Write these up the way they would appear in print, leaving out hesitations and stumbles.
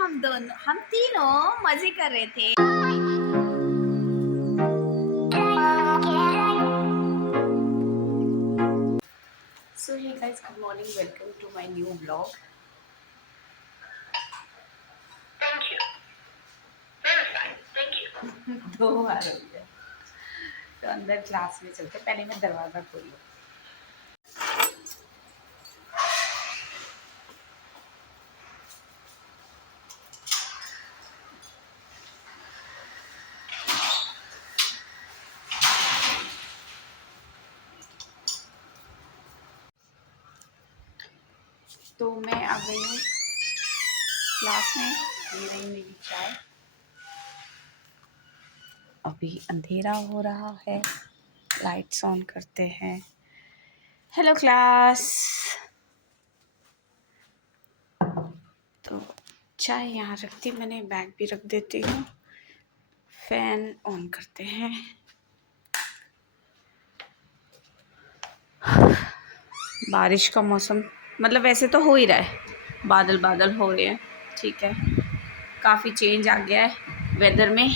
हम तीनों मजे कर रहे थे। So hey guys, good morning, welcome to my new vlog. Thank you. Very fine. Thank you. 2 बार हो गया। तो अंदर क्लास में चलते, पहले मैं दरवाज़ा खोलूँ। तो मैं आ गई हूँ क्लास में, ये रही मेरी चाय। अभी अंधेरा हो रहा है, लाइट्स ऑन करते हैं। Hello class. तो चाय यहाँ रखती, मैंने बैग भी रख देती हूँ। फैन ऑन करते हैं। बारिश का मौसम, मतलब वैसे तो हो ही रहा है, बादल बादल हो रहे हैं, ठीक है। काफ़ी चेंज आ गया है वेदर में।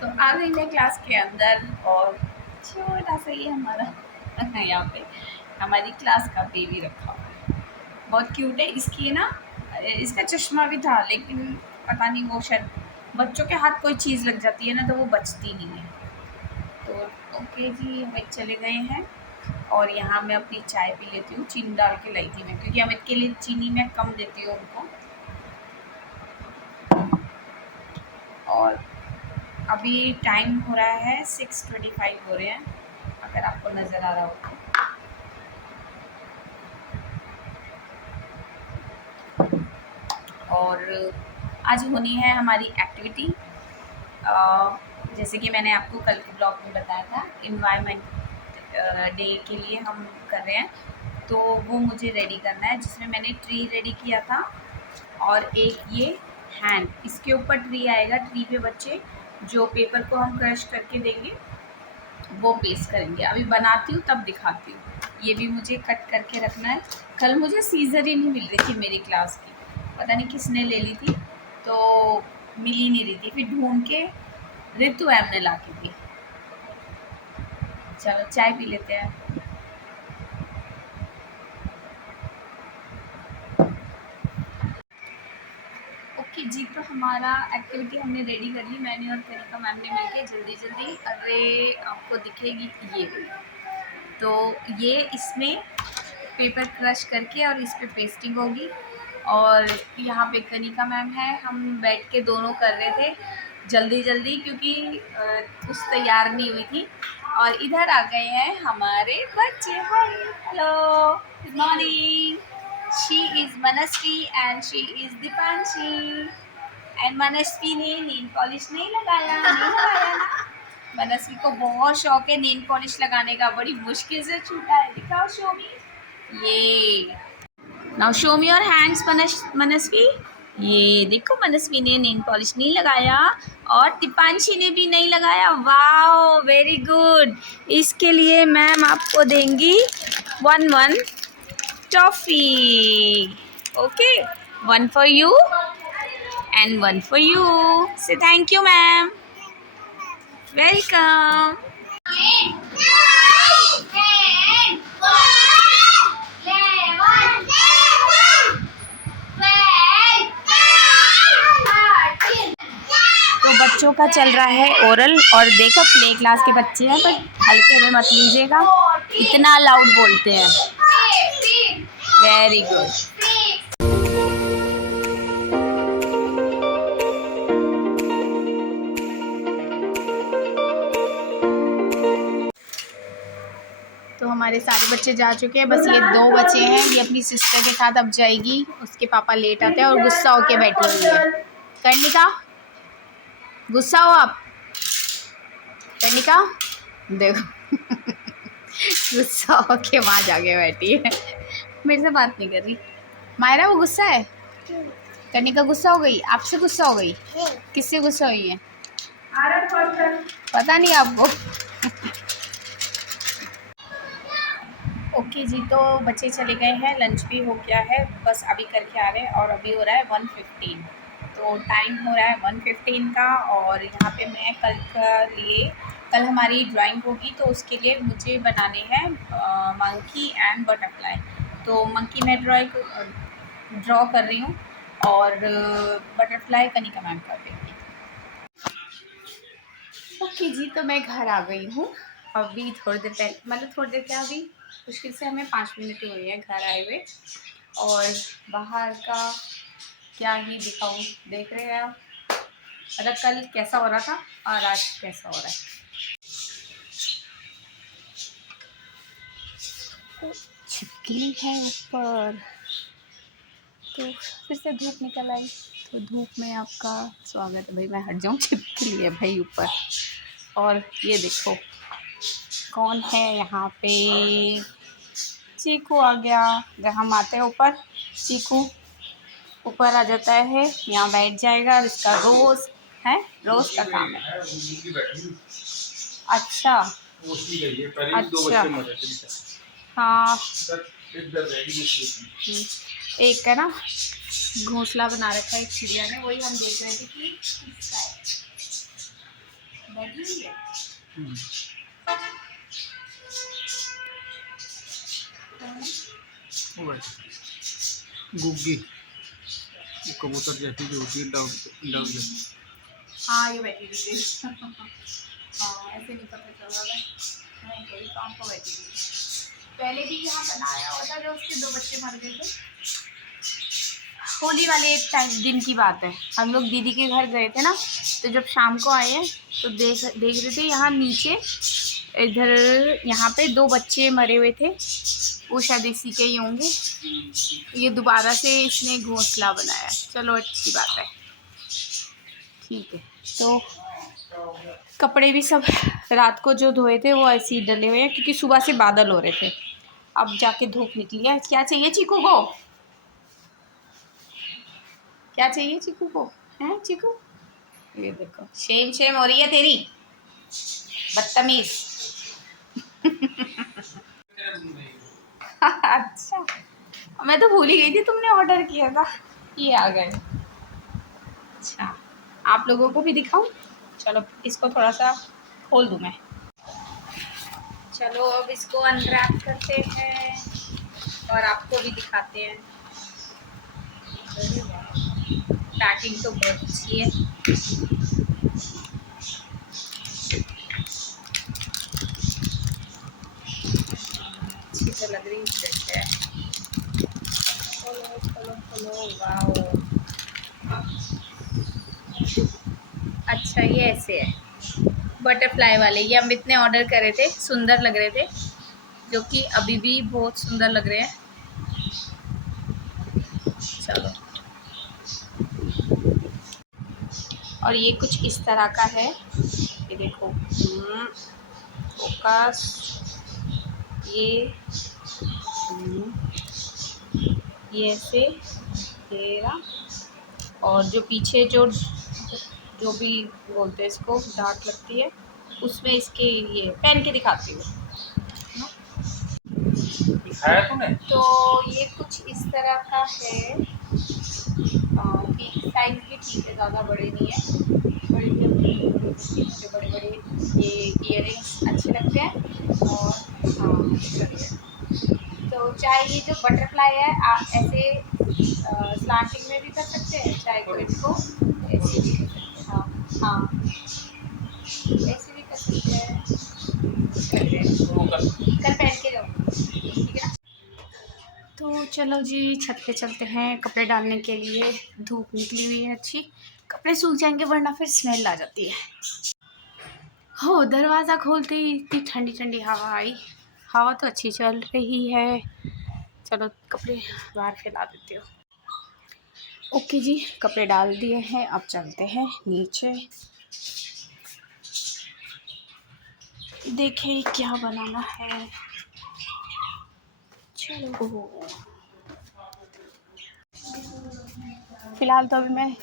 तो आ गई मैं क्लास के अंदर, और छोटा सा ये हमारा यहाँ पे हमारी क्लास का बेबी रखा हुआ है, बहुत क्यूट है। इसकी ना, इसका चश्मा भी था, लेकिन पता नहीं वो शायद बच्चों के हाथ कोई चीज़ लग जाती है ना, तो वो बचती नहीं है। तो ओके जी, हम चले गए हैं, और यहाँ मैं अपनी चाय पी लेती हूँ। चीनी डाल के लाई थी मैं, क्योंकि अमित के लिए चीनी मैं कम देती हूँ उनको। और अभी टाइम हो रहा है 6:25 हो रहे हैं, अगर आपको नज़र आ रहा हो तो। और आज होनी है हमारी एक्टिविटी, जैसे कि मैंने आपको कल के ब्लॉग में बताया था, इन्वायरमेंट डे के लिए हम कर रहे हैं। तो वो मुझे रेडी करना है, जिसमें मैंने ट्री रेडी किया था, और एक ये हैंड, इसके ऊपर ट्री आएगा। ट्री पे बच्चे जो पेपर को हम क्रश करके देंगे वो पेस्ट करेंगे। अभी बनाती हूँ तब दिखाती हूँ। ये भी मुझे कट करके रखना है। कल मुझे सीज़र ही नहीं मिल रही थी मेरी क्लास की, पता नहीं किसने ले ली थी, तो मिल ही नहीं रही थी। फिर ढूंढ के ऋतु मैम ने ला के दी। चलो चाय पी लेते हैं। ओके जी, तो हमारा एक्टिविटी हमने रेडी कर ली, मैंने और कनिका मैम ने मिलके जल्दी जल्दी। अरे आपको दिखेगी ये, तो ये इसमें पेपर क्रश करके और इस पे पेस्टिंग होगी। और यहाँ पे कनिका मैम है, हम बैठ के दोनों कर रहे थे जल्दी जल्दी, क्योंकि कुछ तैयार नहीं हुई थी। और इधर आ गए हैं हमारे बच्चे। Hi, hello, good morning. She is Manasvi and she is Deepanshi. And Manasvi ने नेल पॉलिश नहीं लगाया ना। मनस्वी को बहुत शौक है नेल पॉलिश लगाने का, बड़ी मुश्किल से छूटा है। दिखाओ शो मी, ये now show me your hands Manasvi. ये देखो, मनस्वी ने नेल पॉलिश नहीं लगाया, और दीपांशी ने भी नहीं लगाया। Wow, very good. इसके लिए मैम आपको देंगी 1 toffee. Okay, 1 for you and 1 for you. से थैंक यू मैम, वेलकम। तो बच्चों का चल रहा है ओरल, और देखो प्ले क्लास के बच्चे हैं, तो हल्के में मत लीजिएगा, इतना लाउड बोलते हैं। Very good. तो हमारे सारे बच्चे जा चुके हैं, बस ये 2 बचे हैं। ये अपनी सिस्टर के साथ अब जाएगी, उसके पापा लेट आते हैं, और गुस्सा होके बैठी हुई है। कर्णिका, गुस्सा हो आप? कर्णिका देखो गुस्सा होके वहाँ जाके बैठी है, मेरे से बात नहीं कर रही। मायरा, वो गुस्सा है? कर्णिका गुस्सा हो गई? आपसे गुस्सा हो गई? किससे गुस्सा हुई है? पता नहीं आपको। ओके जी, तो बच्चे चले गए हैं, लंच भी हो गया है, बस अभी करके आ रहे हैं और अभी हो रहा है 1:15। तो टाइम हो रहा है 1:15 का। और यहाँ पे मैं कल हमारी ड्राइंग होगी, तो उसके लिए मुझे बनाने हैं मंकी एंड बटरफ्लाई। तो मंकी मैं ड्रॉ कर रही हूँ और बटरफ्लाई कनिका मैम कर देंगी। ओके जी, तो मैं घर आ गई हूँ अभी थोड़ी देर पहले, मतलब थोड़ी देर क्या, अभी मुश्किल से हमें 5 मिनट ही हुए हैं घर आए हुए। और बाहर का क्या ही दिखाऊं, देख रहे हैं आप, मतलब कल कैसा हो रहा था और आज कैसा हो रहा है। तो छिपकली है ऊपर, तो फिर से धूप निकल आई, तो धूप में आपका स्वागत है। भाई मैं हट जाऊँ, छिपकली है भाई ऊपर। और ये देखो कौन है यहाँ पे, चीकू आ गया। जब हम आते हैं ऊपर, चीकू ऊपर आ जाता है, यहाँ बैठ जाएगा। इसका रोज है, रोज का काम है। अच्छा अच्छा, हाँ एक है ना घोंसला बना रखा है एक चिड़िया ने, वही हम देख रहे थे कि किसका है, बैठी हुई है। गुग्गी कबूतर जैसी जो होती है डव हाँ ये बैठी हुई थी। हाँ ऐसे नहीं पता चल रहा था, मैं कहीं काम को बैठी हुई थी। पहले भी यहाँ बनाया हुआ था, जो उसके 2 बच्चे मर गए थे। होली वाले दिन की बात है, हम लोग दीदी के घर गए थे ना, तो जब शाम को आए हैं तो देख रहे थे यहाँ नीचे, इधर यहाँ पे 2 बच्चे मरे हुए थे, वो शायद इसी के ही होंगे। ये दोबारा से इसने घोंसला बनाया, चलो अच्छी बात है, ठीक है। तो कपड़े भी सब रात को जो धोए थे वो ऐसे ही डले हुए हैं, क्योंकि सुबह से बादल हो रहे थे, अब जाके धूप निकली है। क्या चाहिए चीकू को, क्या चाहिए चीकू को, हैं चीकू, ये देखो शेम शेम हो रही है तेरी, बदतमीज। अच्छा, मैं तो भूल ही गई थी तुमने ऑर्डर किया था, ये आ गए। अच्छा, आप लोगों को भी दिखाऊं, चलो इसको थोड़ा सा खोल दूं मैं। चलो अब इसको अनरैप करते हैं और आपको भी दिखाते हैं। पैकिंग तो बहुत अच्छी है। अच्छी तो लग रही है, खोलो खोलो खोलो, वाओ। अच्छा ये ऐसे है बटरफ्लाई वाले, ये अमित ने ऑर्डर करे थे, सुंदर लग रहे थे, जो कि अभी भी बहुत सुंदर लग रहे हैं। चलो, और ये कुछ इस तरह का है, ये देखो, फोकस, ये ये ऐसे तेरा, और जो पीछे जो भी बोलते हैं इसको, डार्क लगती है, उसमें इसके ये पहन के दिखाती हूँ। तो ये कुछ इस तरह का है, साइज भी ठीक है, ज़्यादा बड़े नहीं है, बड़े बड़े ये इयररिंग्स अच्छे लगते हैं। और हाँ चलिए, तो चाहे ये जो बटरफ्लाई है आप ऐसे स्लांटिंग में भी कर सकते हैं, चाहे को इसको ऐसे भी कर सकते हैं। हाँ हाँ ऐसे भी कर सकते हैं, कल पहन के जाओ, ठीक है ना। तो चलो जी, छत पे चलते हैं कपड़े डालने के लिए, धूप निकली हुई है अच्छी, कपड़े सूख जाएंगे वरना फिर स्मेल आ जाती है। हो दरवाज़ा खोलते ही इतनी ठंडी ठंडी हवा आई, हवा तो अच्छी चल रही है। चलो कपड़े बाहर फैला देती हो। ओके जी, कपड़े डाल दिए हैं, अब चलते हैं नीचे, देखें क्या बनाना है। चलो फिलहाल तो अभी मैं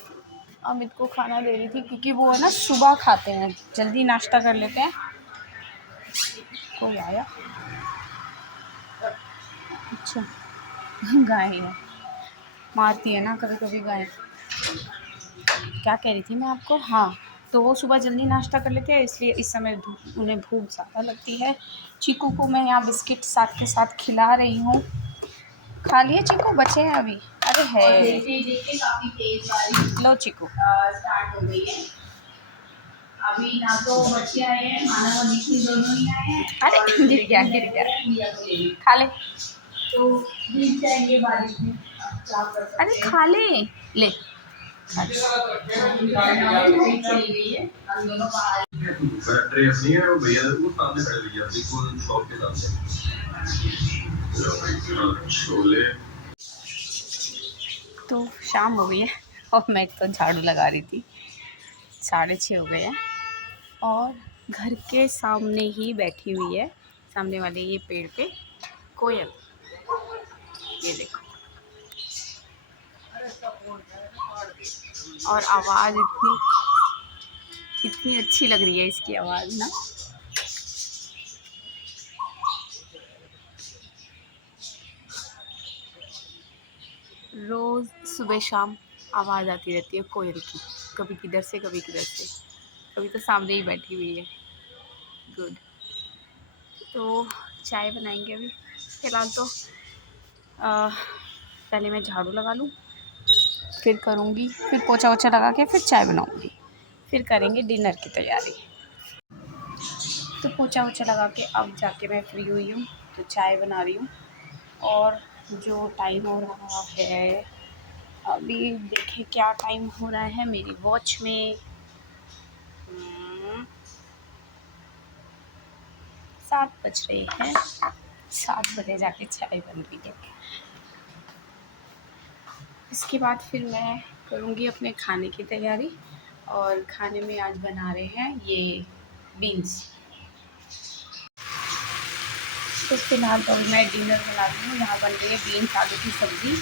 अमित को खाना दे रही थी, क्योंकि वो है ना सुबह खाते हैं, जल्दी नाश्ता कर लेते हैं। कोई आया, अच्छा गाय है, मारती है ना कभी कभी गाय। क्या कह रही थी मैं आपको, हाँ, तो वो सुबह जल्दी नाश्ता कर लेते हैं इसलिए इस समय उन्हें भूख ज़्यादा लगती है। चीकू को मैं यहाँ बिस्किट साथ के साथ खिला रही हूँ। खा लिए चीकू, बचे हैं अभी? अरे है, काफी तेज बारिश लो चीकू स्टार्ट हो गई है। अभी ना तो बच्चे आए हैं, मानव और निखिल दोनों ही आए हैं। अरे गिर गया गिर गया, खा ले तो भीग जाएंगे बारिश में। अरे खा ले ले। बैटरी अपनी है और भैया वो सामने खड़े भैया बिल्कुल शॉप के सामने छोले। तो शाम हो गई है और मैं तो झाड़ू लगा रही थी, 6:30 हो गए हैं और घर के सामने ही बैठी हुई है, सामने वाले ये पेड़ पे कोयल, ये देखो। और आवाज़ इतनी अच्छी लग रही है इसकी आवाज़ ना। रोज़ सुबह शाम आवाज़ आती रहती है कोयल की, कभी किधर से कभी किधर से, कभी तो सामने ही बैठी हुई है। गुड। तो चाय बनाएंगे अभी, फ़िलहाल तो पहले मैं झाड़ू लगा लूँ, फिर करूँगी, फिर पोछा वोछा लगा के फिर चाय बनाऊँगी, फिर करेंगे डिनर की तैयारी। तो पोछा वोछा लगा के अब जाके मैं फ्री हुई हूँ, तो चाय बना रही हूँ। और जो टाइम हो रहा है अभी, देखें क्या टाइम हो रहा है मेरी वॉच में। 7 बज रहे हैं, 7 बजे जाके चाय बन रही है। इसके बाद फिर मैं करूँगी अपने खाने की तैयारी, और खाने में आज बना रहे हैं ये बीन्स। तो फिलहाल तो मैं डिनर बना रही हूँ, यहाँ बन रही है बीन्स आलू की सब्ज़ी,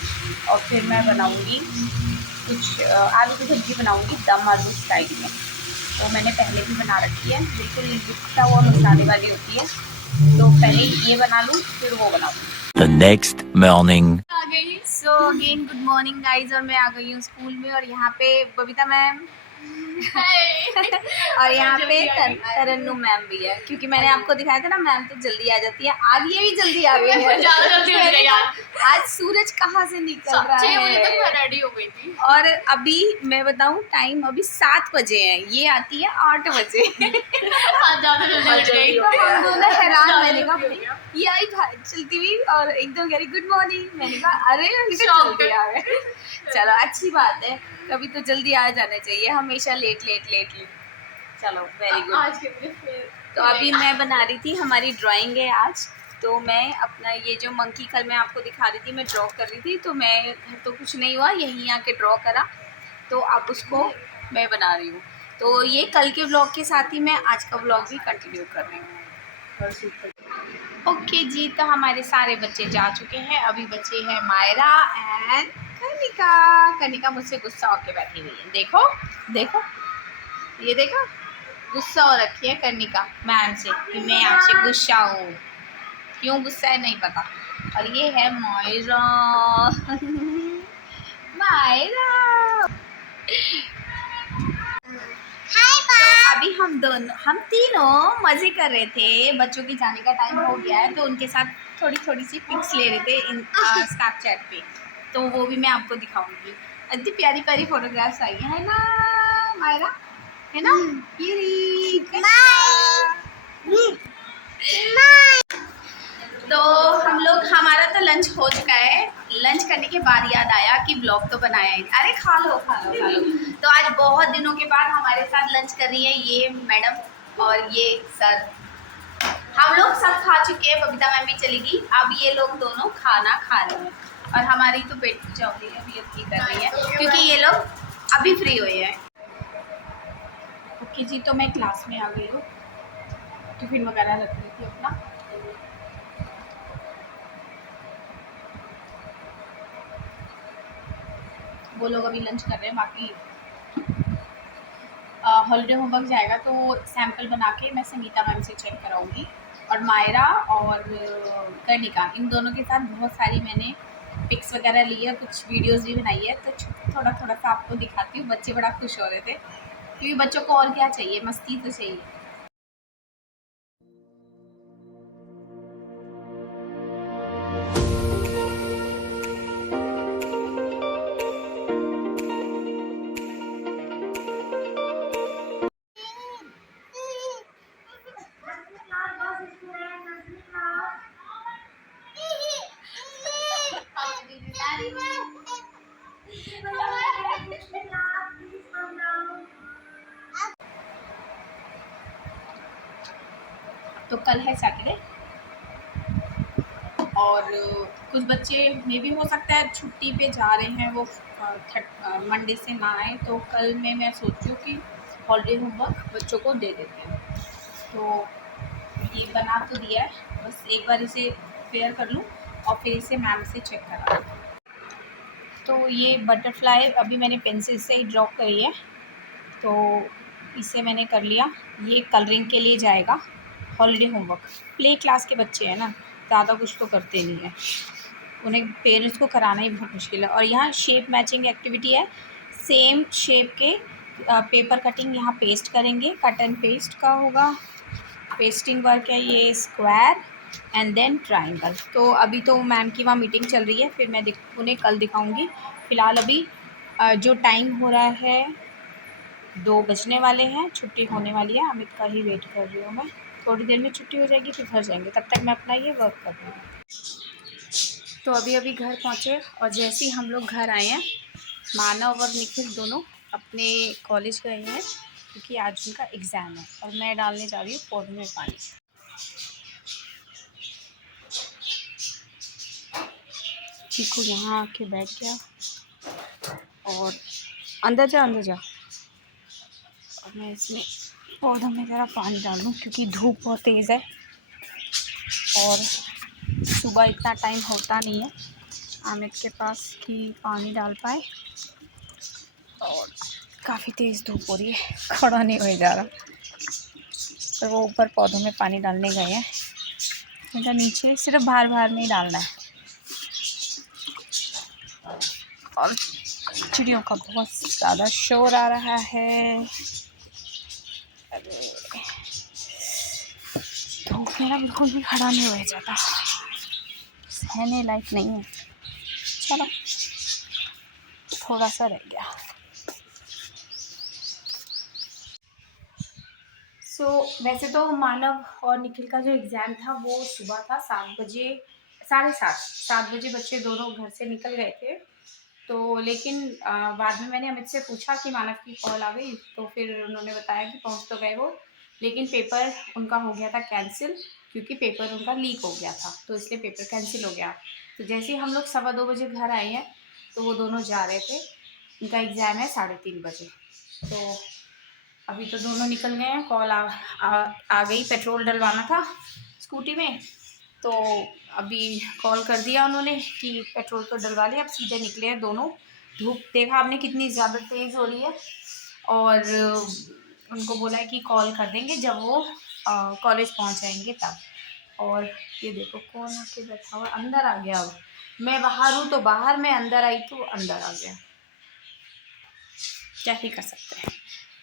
और फिर मैं बनाऊँगी कुछ आलू की सब्ज़ी बनाऊँगी दम आलू स्टाइल में। तो मैंने पहले भी बना रखी है, बिल्कुल लिखता हुआ मसाले वाली होती है, तो पहले ये बना लूँ फिर वो बनाऊँगी। The next morning. आ गई। So again good morning guys, और मैं आ गई हूँ स्कूल में, और यहाँ पे बबीता मैम और यहाँ पे तरन्नु मैम भी है, क्योंकि मैंने आपको दिखाया था ना मैम तो जल्दी आ जाती है, आज ये भी जल्दी आ गई है। ज़्यादा जल्दी हो गई यार। आज सूरज कहाँ से निकल रहा 6 बजे तक मैं है, रेडी हो गई थी। और अभी मैं बताऊँ टाइम अभी 7 बजे है, ये आती है 8 बजे। आज ज़्यादा जल्दी और हो गई। तो हम दोनों हैरान, ज़्यादा मैंने कहा जल्दी हो गया। ये आई चलती हुई और एकदम कह रही गुड मॉर्निंग, मैंने कहा अरे शॉक जल्दी आ गए। चलो अच्छी बात है, कभी तो जल्दी आ जाना चाहिए, हमेशा लेट लेट लेट लेट। चलो वेरी गुड। आज के दिन फिर तो अभी मैं बना रही थी, हमारी ड्राइंग है आज, तो मैं अपना ये जो मंकी कल मैं आपको दिखा रही थी, मैं ड्रॉ कर रही थी, तो मैं घर तो कुछ नहीं हुआ, यहीं आके ड्रॉ करा, तो अब उसको मैं बना रही हूँ। तो ये कल के व्लॉग के साथ ही मैं आज का व्लॉग भी कंटिन्यू कर रही हूँ। ओके जी, तो हमारे सारे बच्चे जा चुके हैं, अभी बच्चे हैं मायरा एंड कनिका। कनिका मुझसे गुस्सा होके बैठी हुई है, देखो देखो, ये देखो गुस्सा हो रखी है कनिका मैम से कि मैं आपसे गुस्सा हूँ, क्यों गुस्सा है नहीं पता। और ये है मायरा मायरा। तो अभी हम तीनों मज़े कर रहे थे, बच्चों के जाने का टाइम हो गया है, तो उनके साथ थोड़ी सी पिक्स ले रहे थे इन स्नैपचैट पे, तो वो भी मैं आपको दिखाऊंगी। इतनी प्यारी प्यारी फोटोग्राफ्स आई है ना मायरा, है ना। तो हम लोग, हमारा तो लंच हो चुका है, लंच करने के बाद याद आया कि ब्लॉग तो बनाया ही। अरे खा लो खा लो खा लो। तो आज बहुत दिनों के बाद हमारे साथ लंच कर रही है ये मैडम और ये सर। हम लोग सब खा चुके हैं, बबीता मैम भी चली गई, अब ये लोग दोनों खाना खा रहे हैं, और हमारी तो पेट पूजा हो रही है, अभी ये कर रही है क्योंकि ये लोग अभी फ्री हुए हैं। ओके जी, तो मैं क्लास में आ गई हूँ, टिफिन वगैरह रख रही थी अपना। वो लोग अभी लंच कर रहे हैं, बाकी हॉलीडे होमवर्क जाएगा तो सैम्पल बना के मैं संगीता मैम से चेक कराऊंगी, और और मायरा और कनिका, इन दोनों के साथ बहुत सारी मैंने पिक्स वगैरह ली है, कुछ वीडियोस भी बनाई है। तो थोड़ा थोड़ा सा आपको दिखाती हूँ। बच्चे बड़ा खुश हो रहे थे क्योंकि बच्चों को और क्या चाहिए, मस्ती तो चाहिए। तो कल है सैटरडे और कुछ बच्चे में भी हो सकता है छुट्टी पे जा रहे हैं, वो मंडे से ना आए। तो कल में मैं सोचूं कि हॉलीडे होमवर्क बच्चों को दे देते हैं। तो ये बना तो दिया है, बस एक बार इसे फेयर कर लूँ और फिर इसे मैम से चेक करा। तो ये बटरफ्लाई अभी मैंने पेंसिल से ही ड्रॉ करी है, तो इसे मैंने कर लिया। ये कलरिंग के लिए जाएगा। हॉलीडे होमवर्क, प्ले क्लास के बच्चे हैं ना, ज़्यादा कुछ तो करते नहीं हैं, उन्हें पेरेंट्स को कराना ही बहुत मुश्किल है। और यहाँ शेप मैचिंग एक्टिविटी है, सेम शेप के पेपर कटिंग यहाँ पेस्ट करेंगे, कट एंड पेस्ट का होगा। पेस्टिंग वर्क है ये, स्क्वायर एंड देन ट्राइंगल। तो अभी तो मैम की वहाँ मीटिंग चल रही है, फिर मैं उन्हें कल दिखाऊंगी। फ़िलहाल अभी जो टाइम हो रहा है 2 बजने वाले हैं, छुट्टी होने वाली है। अमित का ही वेट कर रही हूँ मैं, थोड़ी देर में छुट्टी हो जाएगी फिर घर जाएंगे, तब तक मैं अपना ये वर्क कर रही हूँ। तो अभी अभी घर पहुँचे और जैसे ही हम लोग घर आए हैं, मानव और निखिल दोनों अपने कॉलेज गए हैं क्योंकि आज उनका एग्ज़ाम है और मैं डालने जा रही हूँ पौधों में पानी। चीकू यहाँ आके बैठ गया और अंदर जा और मैं इसमें पौधों में ज़रा पानी डाल दूँ क्योंकि धूप बहुत तेज़ है और सुबह इतना टाइम होता नहीं है आमिर के पास कि पानी डाल पाए, और काफ़ी तेज़ धूप हो रही है, खड़ा नहीं हो जा रहा। तो वो ऊपर पौधों में पानी डालने गए हैं, मेरा नीचे सिर्फ बाहर में ही डालना है। और चिड़ियों का बहुत ज़्यादा शोर आ रहा है। अरे धूप मेरा बिल्कुल भी खड़ा नहीं हो जाता, सहने लायक नहीं है। चलो थोड़ा सा रह गया। वैसे तो मानव और निखिल का जो एग्ज़ाम था वो सुबह था 7 बजे, 7:30 बजे बच्चे दोनों घर से निकल गए थे। तो लेकिन बाद में मैंने अमित से पूछा कि मानव की कॉल आ गई, तो फिर उन्होंने बताया कि पहुंच तो गए वो, लेकिन पेपर उनका हो गया था कैंसिल क्योंकि पेपर उनका लीक हो गया था, तो इसलिए पेपर कैंसिल हो गया। तो जैसे ही हम लोग 2:15 बजे घर आए हैं तो वो दोनों जा रहे थे, उनका एग्ज़ाम है 3:30 बजे। तो अभी तो दोनों निकल गए हैं, कॉल आ गई, पेट्रोल डलवाना था स्कूटी में, तो अभी कॉल कर दिया उन्होंने कि पेट्रोल तो डलवा लिया, अब सीधे निकले हैं दोनों। धूप देखा आपने कितनी ज़्यादा तेज़ हो रही है, और उनको बोला है कि कॉल कर देंगे जब वो कॉलेज पहुंच जाएंगे तब। और ये देखो कौन आके बैठा हुआ, अंदर आ गया। अब मैं बाहर हूँ तो बाहर, मैं अंदर आई तो अंदर आ गया, क्या ही कर सकते हैं।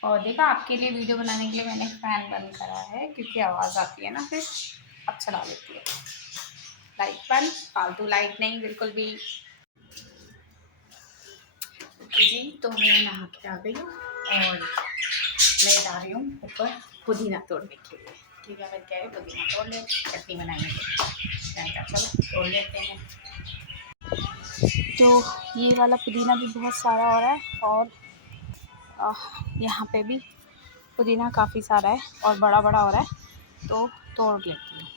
और देखा आपके लिए वीडियो बनाने के लिए मैंने फ़ैन बंद करा है क्योंकि आवाज़ आती है ना, फिर अब चला लेती है। लाइट बंद, फालतू लाइट नहीं बिल्कुल भी। जी तो मैं नहा के आ गई हूँ और मैं जा रही हूँ ऊपर पुदीना तोड़ने के लिए। ठीक है, मैं कह रही पुदीना तोड़ ले, चटनी बनाएंगे। चलो तोड़ लेते हैं। तो ये वाला पुदीना भी बहुत सारा हो रहा है और यहाँ पे भी पुदीना काफ़ी सारा है और बड़ा बड़ा हो रहा है, तो तोड़ लेती हूँ।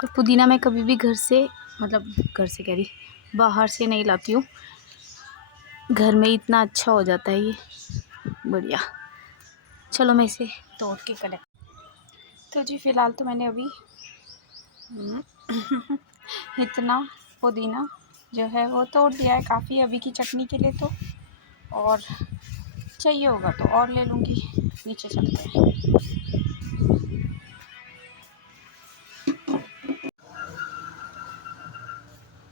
और पुदीना मैं कभी भी घर से, मतलब घर से कह रही, बाहर से नहीं लाती हूँ, घर में इतना अच्छा हो जाता है ये, बढ़िया। चलो मैं इसे तोड़ के कलेक्ट। तो जी फ़िलहाल तो मैंने अभी इतना पुदीना जो है वो तोड़ दिया है, काफ़ी अभी की चटनी के लिए तो। और चाहिए होगा तो और ले लूँगी। नीचे चलते हैं।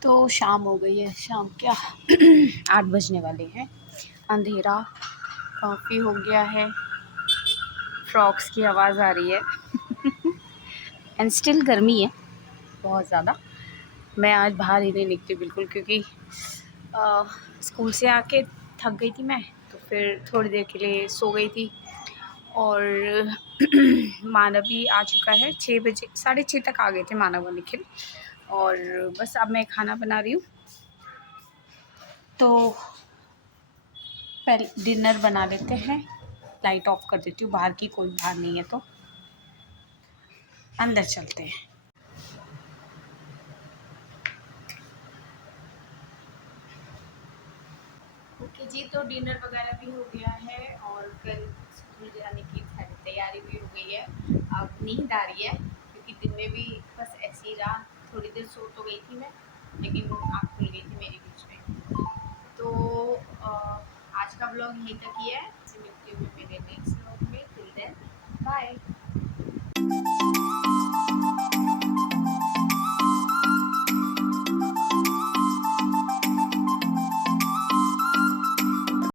तो शाम हो गई है, शाम क्या 8 बजने वाले हैं। अंधेरा काफ़ी हो गया है। फ्रॉक्स की आवाज़ आ रही है एंड स्टिल गर्मी है बहुत ज़्यादा। मैं आज बाहर ही नहीं निकली बिल्कुल, क्योंकि स्कूल से आके थक गई थी मैं, तो फिर थोड़ी देर के लिए सो गई थी। और मानव भी आ चुका है 6 बजे, 6:30 तक आ गए थे मानव और निखिल। और बस अब मैं खाना बना रही हूँ, तो पहले डिनर बना लेते हैं। लाइट ऑफ कर देती हूँ, बाहर की कोई बाहर नहीं है, तो अंदर चलते हैं। ओके जी, तो डिनर वगैरह भी हो गया है और कल स्कूल जाने की सारी तैयारी भी हो गई है। अब नींद आ रही है, क्योंकि दिन में भी बस ऐसे ही रहा। थोड़ी देर सो तो गई थी मैं, लेकिन आँख खुल गई थी मेरी बीच में। तो आज का ब्लॉग यहीं तक ही है।